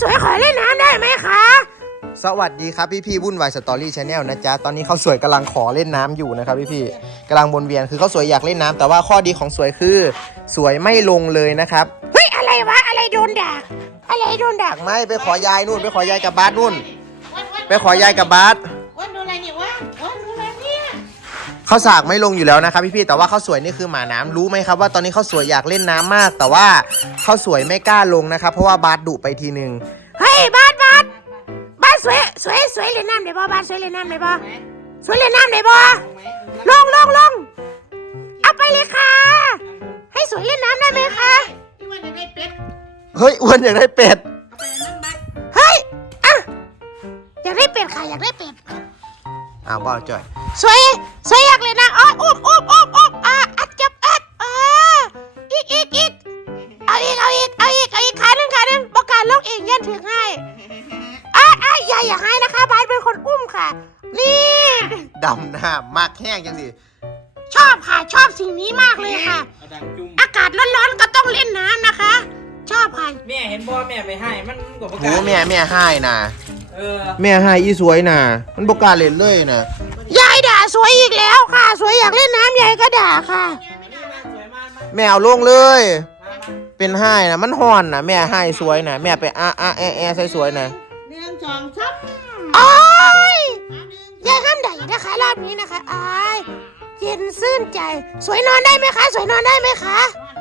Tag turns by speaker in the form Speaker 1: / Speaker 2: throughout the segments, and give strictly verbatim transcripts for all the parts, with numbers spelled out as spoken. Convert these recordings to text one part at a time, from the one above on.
Speaker 1: สวยขอเล่นน้ำได้ไหมคะ
Speaker 2: สวัสดีครับพี่พี่วุ่นวายสตอรี่ชาแนลนะจ๊ะตอนนี้เขาสวยกำลังขอเล่นน้ำอยู่นะครับพี่พี่กำลังวนเวียนคือเขาสวยอยากเล่นน้ำแต่ว่าข้อดีของสวยคือสวยไม่ลงเลยนะครับ
Speaker 1: เฮ้ยอะไรวะอะไรโดนด่าอะไรโดนด่า
Speaker 2: ไม่ไปขอยายนู่นไปขอยายกับบาสนู่นไปขอยายกับบาส
Speaker 1: วันดูอะไรเนี่ยวันวันดูอะไรเนี่ย
Speaker 2: เขาสากไม่ลงอยู่แล้วนะครับพี่พี่แต่ว่าเขาสวยนี่คือหมาน้ำรู้ไหมครับว่าตอนนี้เขาสวยอยากเล่นน้ำมากแต่ว่าเขาสวยไม่กล้าลงนะครับเพราะว่าบาสดุไปทีนึง
Speaker 1: เฮ้ยบาสบาสบาสสวยสวยสวยเล่นน้ำได้ป่ะบาสสวยเล่นน้ำได้ป่ะสวยเล่นน้ำได้ป่ะลงลงลงเอาไปเลยค่ะให้สวยเล่นน้ำได้ไหมคะพี่วันอยากได้เป็ด
Speaker 2: เฮ้ยอ้วนอยากได้เป็ด
Speaker 1: เฮ้ยอ่ะอยากได้เป็ดค่ะอยากได้เป็ด
Speaker 2: อ้าวบอลจ่อย
Speaker 1: สวยสวยอยากเล่นน้ำอ๋ออุ้มอุ้มอุ้มอุ้มอ่ะอัดจับอัดอ่าอีกอีกอีกเอาอีกเอาอีกเอาอีกเอาอีกขาหนึ่งขาหนึ่งประกาศลงเองยันถึงให้อ่ะอ่ะอย่าอย่าให้นะคะบาสเป็นคนอุ้มค่ะนี่
Speaker 2: ดำหน้ามากแห้งจังสิ
Speaker 1: ชอบค่ะชอบสิ่งนี้มากเลยค่ะอากาศร้อนๆก็ต้องเล่นน้ำนะคะชอบค่ะ
Speaker 3: แม่เห็นบ่แม่ไปให้มันกว่าประกาศ
Speaker 2: โอ้แม่แม่ให้นะ
Speaker 3: เออ
Speaker 2: แม่ให้อีสวยนะมันประกาศเล่นเลยนะ
Speaker 1: ยายด่าสวยอีกแล้วค่ะสวยอยากเล่นน้ำยายก็ด่าค่ะ
Speaker 2: แม่เอาลงเลยเป็นให้นะมันห่อนนะแม่ให้สวยนะแม่ไปอ่ะอ่ะแอะแอะใส่สวยนะ
Speaker 1: เรื่องสองชับโอ้ยยายห้ามด่านะคะรอบนี้นะคะอ้ายเย็นซื่นใจสวยนอนได้ไหมคะสวยนอนได้ไหมคะ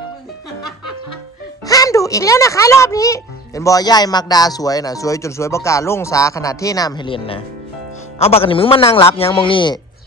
Speaker 1: ห้ามดุอีกแล้วนะคะรอบนี้
Speaker 2: เห็นบอยย่ายมักดาสวยนะสวยจนสวยประกาศลงสาขนาดที่น้ำให้เรียนนะเอาบักนี่มึงมานั่งรับยังมองนี่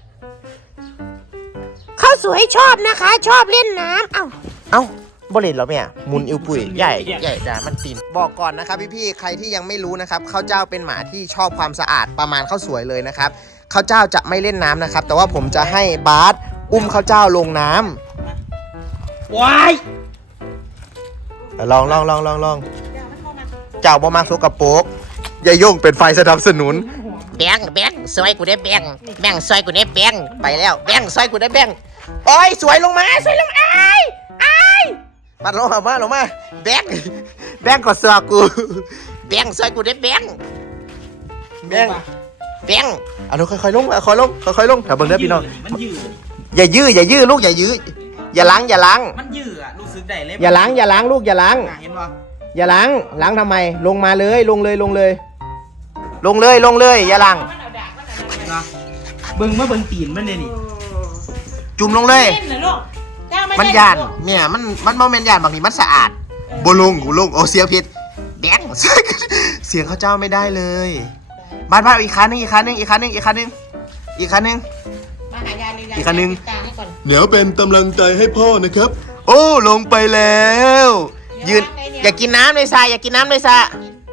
Speaker 1: เขาสวยชอบนะคะชอบเล่นน้ำเอ้า
Speaker 2: เอ้าบริเวณเราเนี่ยมุนอิวปุ๋ยใหญ่ใหญ่ด่ามันตีนบอกก่อนนะครับพี่ๆใครที่ยังไม่รู้นะครับข้าวเจ้าเป็นหมาที่ชอบความสะอาดประมาณข้าวสวยเลยนะครับข้าวเจ้าจะไม่เล่นน้ำนะครับแต่ว่าผมจะให้บาสอุ้มข้าวเจ้าลงน้
Speaker 3: ำว้าย
Speaker 2: ลองลองลองลองลองเจ้าบ่มาสกปรกอย่าโยงเป็นไฟสนับสนุน
Speaker 1: แบงแบงซอยกูได้แบงแบงซอยกูได้แบงไปแล้วแบงซอยกูได้แบงโอ้ยสวยลงมาสวยลงมาไอ้ไอ้
Speaker 2: ปัดลงมามาลงมาแบงแบงกดเสือกู
Speaker 1: แบงซอยกูได้แบง
Speaker 2: แบง
Speaker 1: แบง
Speaker 2: เอาลูกค่อยๆลงค่อยๆลงค่อยๆลงถ้าเบิ่งเด้อพี่น้อง
Speaker 3: มันยืด
Speaker 2: อย่ายื้ออย่ายื้อลูกอย่ายื้ออย่าล้างอย่าล้าง
Speaker 3: มันยืดอะรู้สึกได้เลย
Speaker 2: อย่าล้างอย่าล้างลูกอย่าล้าง
Speaker 3: เห็นป่ะ
Speaker 2: อย่าล้างล้างทำไมลงมาเลยลงเลยลงเลยลงเลยลงเลยอย่าล้าง
Speaker 3: เบิ่งมาเบิ่งตีนมันเลยนี่
Speaker 2: จุ่มลงเลยมันยานเนี่ยมันมันโมเมนต์ยานบางทีมันสะอาดบลงกูลงโอเสียงผิดแดงเสียงเขาเจ้าไม่ได้เลยบ้านบ้านอีกครั้งนึงอีกครั้งนึงอีกครั้งนึงอีกครั้งนึงอีกครั้งนึงอีกครั้งนึงเดี๋ยวเป็นกำลังใจให้พ่อนะครับโอ้ลงไปแล้วยืนอย่ากินน้ำเลยซาอย่ากินน้ำเลยซา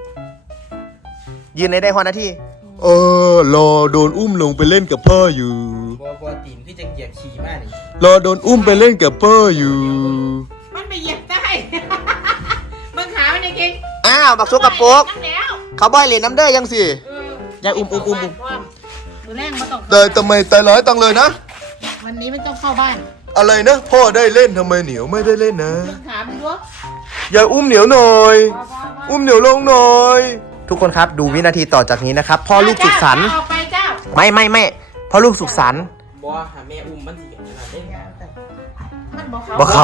Speaker 2: ยืนในได้คนนาทีเออรอโดนอุ้มลงไปเล่นกับพ่ออยู่
Speaker 3: บอบอตีนพี่จะเหยียบขี่มากนี่
Speaker 2: รอโดนอุ้มไปเล่นกับพ่ออยู่
Speaker 1: มันไปเหยียบได้มึงหามันยังกิน
Speaker 2: อ้าวบักซุกกระโปกเขาบ่อยเหรียญน้ำเด้ยังสิอย่าอุ้มอุ้มอุ้มอุ้มแต่ทำไมตายร้อยตังเลยนะ
Speaker 1: วันนี้ไม่ต้องเข้าบ้าน
Speaker 2: อะไรนะพ่อได้เล่นทำไมเหนียวไม่ได้เล่นนะ
Speaker 1: ถามดู
Speaker 2: อย่าอุ้มเหนียวหน่อยอุ้มเหนียวลงหน่อยทุกคนครับดูวินาทีต่อจากนี้นะครับพ่อลูกสุขสันต์ไม่ไม่ไม่พ่อลูกสุขสันต์
Speaker 3: บ่หาแม่อุ้มมันสิอย่างนั้นได้
Speaker 2: มันบ่เขา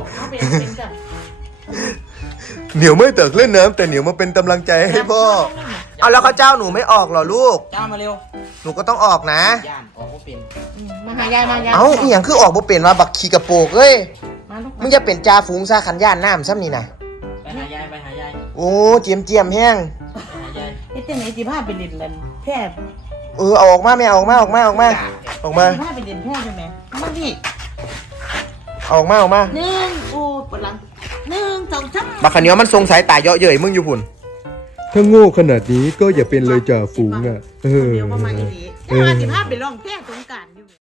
Speaker 2: เหนียวไม่เติกเล่นน้ำแต่เหนียวมาเป็นกำลังใจให้พ่อเอาแล้วเขาเจ้าหนูไม่ออกเหรอลูก
Speaker 3: เจ้ามาเร็ว
Speaker 2: หนูก็ต้องออกนะ
Speaker 3: ย่านออกบ่เป็น
Speaker 1: มาหายายมายาย
Speaker 2: เอ้าอีหยังคือออกบ่เป็นมาบักขี้กระโปกเอ้ยมึงจะเป็นจ่าฝูงซาขันย่านน้ำซ้ำนี่นะ
Speaker 3: ไปหายายไปหายาย
Speaker 2: โอ้เจียมเจียมแห้ง
Speaker 1: เอ๊ะจังไหนจีบ้าเป็นเด่นเลยแพทย์
Speaker 2: เออเอาออกมาแม่ออกมาออกมาออกมาออกมา
Speaker 1: จีบ้าเป็นเด่นแพทย์ใช่ไหมมาดิ
Speaker 2: ออกมาออกมา
Speaker 1: หนึ่งโอ้ปวดหลังหนึ่งสองสาม
Speaker 2: บักขันเนี้ยมันทรงสายตาเยอะเย้ยมึงอยู่พุ่นถ้าโง่ขนาดนี้ก็อย่าเป็นเลยจ่าฝูงอ่ะเออ
Speaker 1: เดี๋ยวประมาณนี้ถ้าจีบ้าเป็นรองแพทย์สงกรานต์อยู่